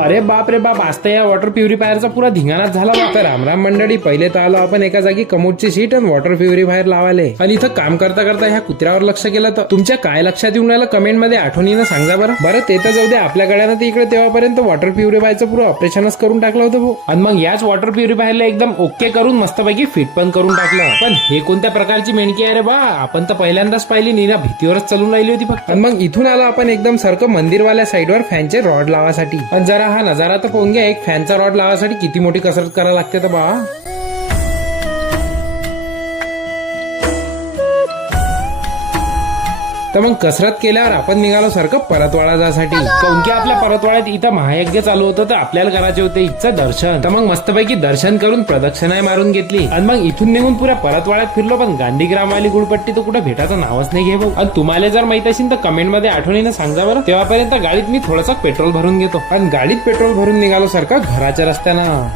अरे बाप रे बाप, आज तर या वॉटर प्युरिफायरचा पुरा धिंगाणाच झाला बा. तर रामराम मंडळी, पहिले तर आलो आपण एका जागी कमोडची शीट आणि वॉटर प्युरिफायर लावाले. आणि इथं काम करता करता ह्या कुत्र्यावर लक्ष केलं तर तुमच्या काय लक्षात येऊन राहिलं कमेंट मध्ये आठवणीनं सांगा बरं. ते तर जाऊ दे, आपल्या गड्यानं ते इकडे तेव्हापर्यंत वॉटर प्युरिफायरचं पुरं ऑपरेशनच करून टाकलं होतं भाऊ. आणि मग याच वॉटर प्युरिफायरला एकदम ओके करून मस्तपैकी फिट पण करून टाकलं. पण हे कोणत्या प्रकारची मेंढकी आहे रे बा, आपण तर पहिल्यांदाच पाहिली, नीरा भीतीवरच चालून राहिली होती फक्त. आणि मग इथून आलो आपण एकदम सारखं मंदिरवाल्या साईडवर फॅनचे रॉड लावासाठी. आणि जरा हा नजारा तर पाहून घ्या, एक फॅनचा रॉड लावासाठी किती मोठी कसरत करायला लागते तर बा. तर मग कसरत केल्यावर आपण निघालो सारखं परतवाडा जासाठी. काऊन की आपल्या परतवाड्यात इथं महायज्ञ चालू होतं, तर आपल्याला करायचे होते इथचं दर्शन. तर मग मस्तपैकी दर्शन करून प्रदक्षिणा मारून घेतली आणि मग इथून निघून पुऱ्या परतवाड्यात फिरलो. पण गांधीग्रामवाली गुळपट्टी तर कुठे भेटाचं नावच नाही घे भाऊ. आणि तुम्हाला जर माहित असेल तर कमेंट मध्ये आठवणीनं सांगा बरं. तेव्हापर्यंत गाडीत मी थोडंसं पेट्रोल भरून घेतो आणि गाडीत पेट्रोल भरून निघालो सारखं घराच्या रस्त्यानं.